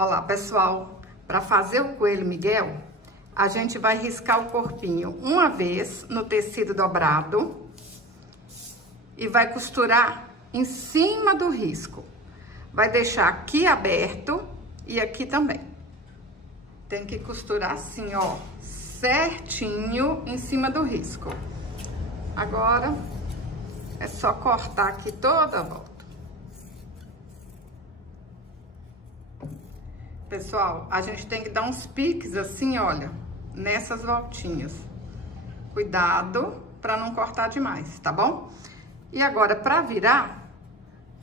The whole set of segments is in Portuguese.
Olá, pessoal, para fazer o coelho Miguel, a gente vai riscar o corpinho uma vez no tecido dobrado e vai costurar em cima do risco. Vai deixar aqui aberto e aqui também. Tem que costurar assim, ó, certinho em cima do risco. Agora, é só cortar aqui toda a volta. Pessoal, a gente tem que dar uns piques assim, olha, nessas voltinhas. Cuidado para não cortar demais, tá bom? E agora, para virar,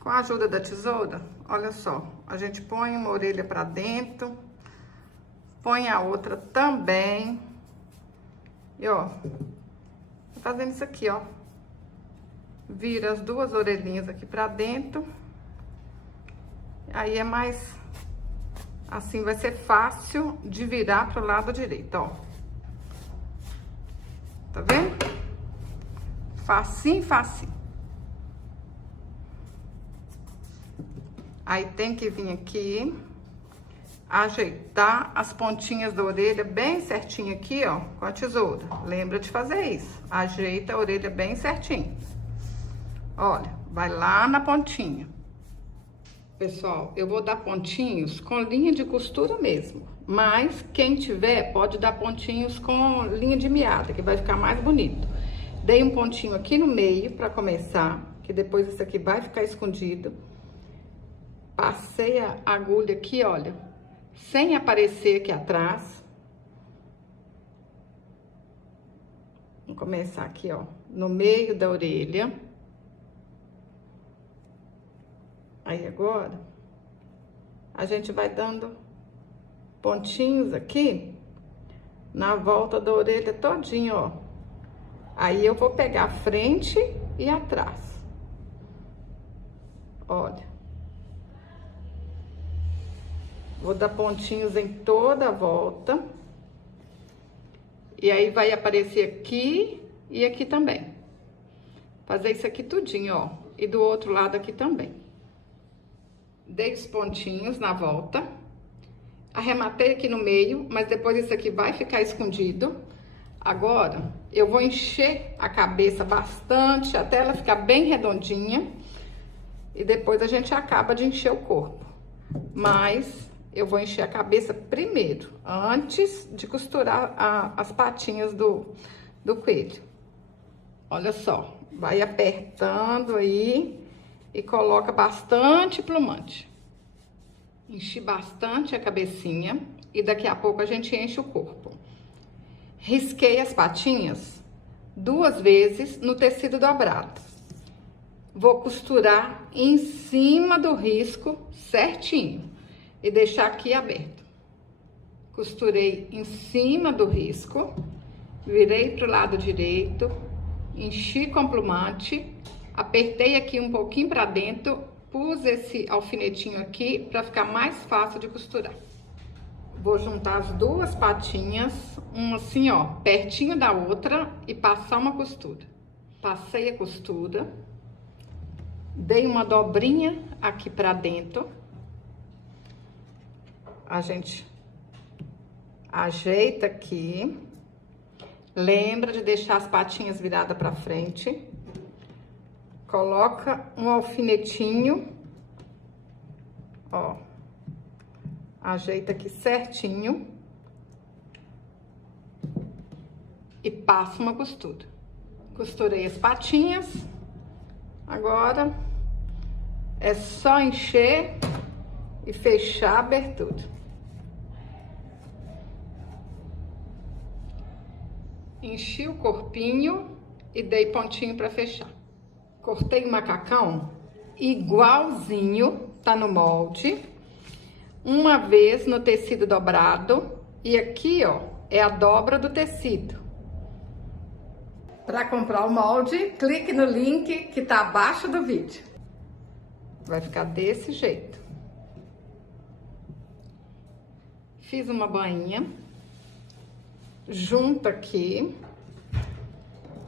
com a ajuda da tesoura, olha só, a gente põe uma orelha para dentro, põe a outra também. E ó, fazendo isso aqui, ó. Vira as duas orelhinhas aqui para dentro. Aí é mais... Assim vai ser fácil de virar pro lado direito, ó. Tá vendo? Facinho, facinho. Aí tem que vir aqui, ajeitar as pontinhas da orelha bem certinho aqui, ó, com a tesoura. Lembra de fazer isso. Ajeita a orelha bem certinho. Olha, vai lá na pontinha. Pessoal, eu vou dar pontinhos com linha de costura mesmo, mas quem tiver pode dar pontinhos com linha de meada, que vai ficar mais bonito. Dei um pontinho aqui no meio para começar, que depois isso aqui vai ficar escondido. Passei a agulha aqui, olha, sem aparecer aqui atrás. Vamos começar aqui, ó, no meio da orelha. Aí agora, a gente vai dando pontinhos aqui na volta da orelha todinho, ó. Aí eu vou pegar a frente e atrás. Olha. Vou dar pontinhos em toda a volta. E aí vai aparecer aqui e aqui também. Fazer isso aqui tudinho, ó. E do outro lado aqui também. Dei os pontinhos na volta, arrematei aqui no meio, mas depois isso aqui vai ficar escondido. Agora, eu vou encher a cabeça bastante, até ela ficar bem redondinha, e depois a gente acaba de encher o corpo. Mas eu vou encher a cabeça primeiro, antes de costurar as patinhas do coelho. Olha só, vai apertando aí. E coloca bastante plumante. Enchi bastante a cabecinha e daqui a pouco a gente enche o corpo. Risquei as patinhas 2 vezes no tecido dobrado. Vou costurar em cima do risco certinho e deixar aqui aberto. Costurei em cima do risco, virei pro lado direito, enchi com plumante. Apertei aqui um pouquinho pra dentro, pus esse alfinetinho aqui pra ficar mais fácil de costurar. Vou juntar as duas patinhas, uma assim, ó, pertinho da outra e passar uma costura. Passei a costura, dei uma dobrinha aqui pra dentro. A gente ajeita aqui. Lembra de deixar as patinhas viradas pra frente. Coloca um alfinetinho, ó, ajeita aqui certinho e passa uma costura. Costurei as patinhas, agora é só encher e fechar a abertura. Enchi o corpinho e dei pontinho para fechar. Cortei o macacão igualzinho, tá no molde, uma vez no tecido dobrado e aqui, ó, é a dobra do tecido. Para comprar o molde, clique no link que tá abaixo do vídeo. Vai ficar desse jeito. Fiz uma bainha, junto aqui,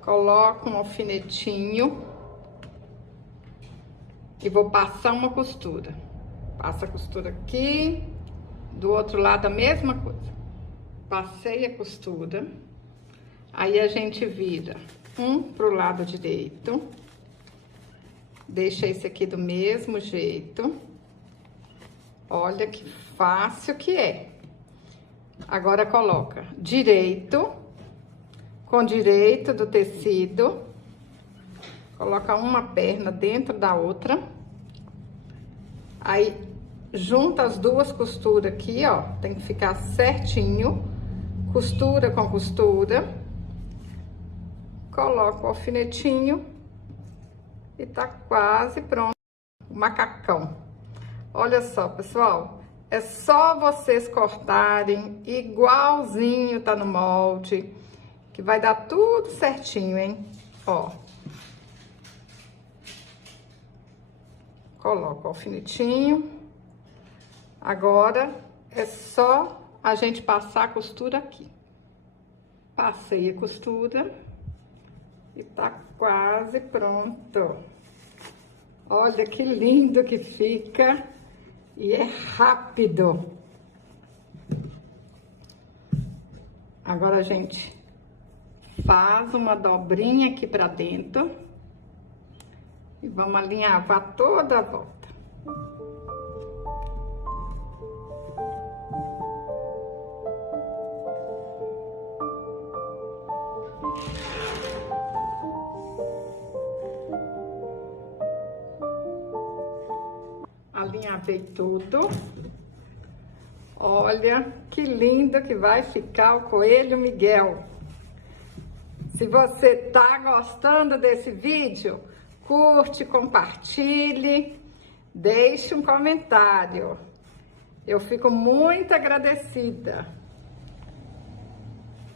coloco um alfinetinho. E vou passar uma costura. Passa a costura aqui Do outro lado a mesma coisa. Passei a costura. Aí a gente vira um pro lado direito. Deixa esse aqui do mesmo jeito. Olha que fácil que é. Agora coloca direito com direito do tecido. Coloca uma perna dentro da outra. Aí junta as duas costuras aqui, ó. Tem que ficar certinho. Costura com costura. Coloca o alfinetinho. E tá quase pronto o macacão. Olha só, pessoal. É só vocês cortarem igualzinho tá no molde. Que vai dar tudo certinho, hein? Ó. Coloca o alfinetinho. Agora é só a gente passar a costura aqui. Passei a costura e tá quase pronto. Olha que lindo que fica e é rápido. Agora a gente faz uma dobrinha aqui pra dentro e vamos alinhavar toda a volta. Alinhavei tudo. Olha que lindo que vai ficar o Coelho Miguel. Se você tá gostando desse vídeo, curte, compartilhe, deixe um comentário. Eu fico muito agradecida.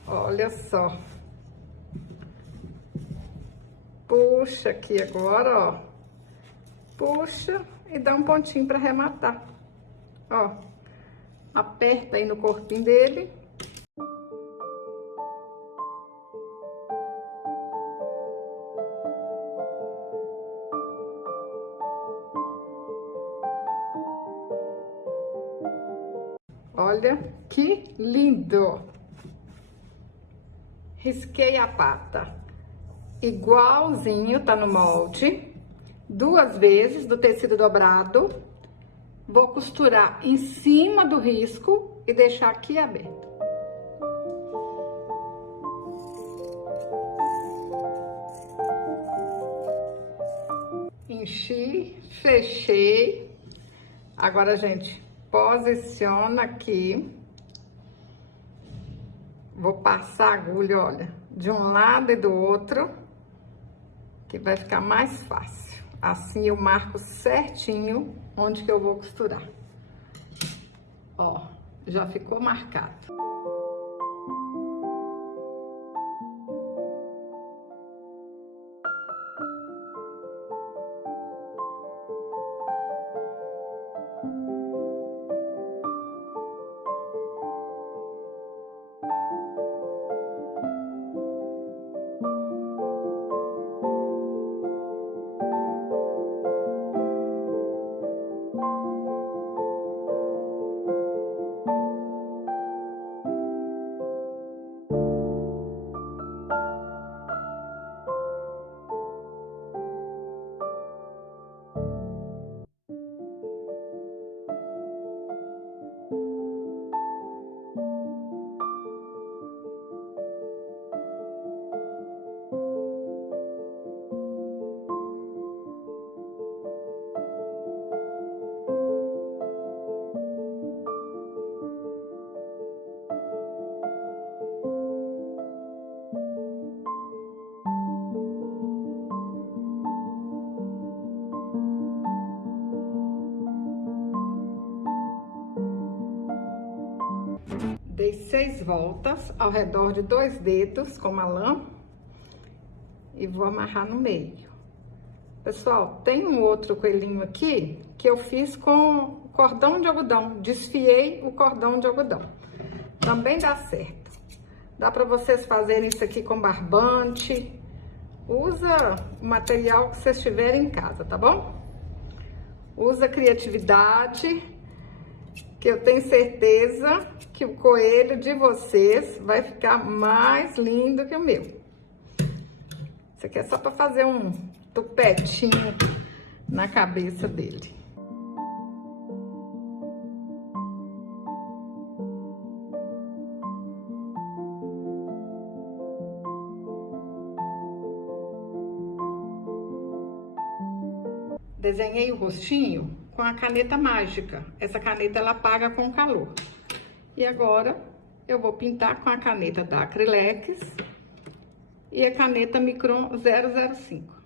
Olha só. Puxa aqui agora, ó. Puxa e dá um pontinho para arrematar. Ó. Aperta aí no corpinho dele. Olha que lindo! Risquei a pata igualzinho, tá no molde, 2 vezes do tecido dobrado. Vou costurar em cima do risco e deixar aqui aberto. Enchi, fechei. Agora, gente, posiciona aqui. Vou passar a agulha, olha, de um lado e do outro, que vai ficar mais fácil. Assim eu marco certinho onde que eu vou costurar. Ó, já ficou marcado. Dei 6 voltas ao redor de 2 dedos com uma lã e vou amarrar no meio. Pessoal, tem um outro coelhinho aqui que eu fiz com cordão de algodão, desfiei o cordão de algodão. Também dá certo. Dá pra vocês fazerem isso aqui com barbante. Usa o material que vocês tiverem em casa, tá bom? Usa criatividade que eu tenho certeza que o coelho de vocês vai ficar mais lindo que o meu. Isso aqui é só para fazer um tupetinho na cabeça dele. Desenhei o rostinho com a caneta mágica. Essa caneta ela apaga com calor. E agora eu vou pintar com a caneta da Acrylex e a caneta Micron 005.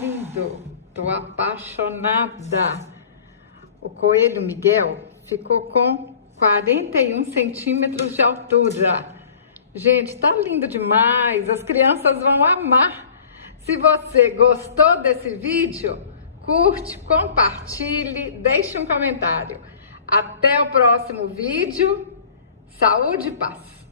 Lindo, tô apaixonada. O coelho Miguel ficou com 41 centímetros de altura. Gente, tá lindo demais, as crianças vão amar. Se você gostou desse vídeo, curte, compartilhe, deixe um comentário. Até o próximo vídeo. Saúde e paz!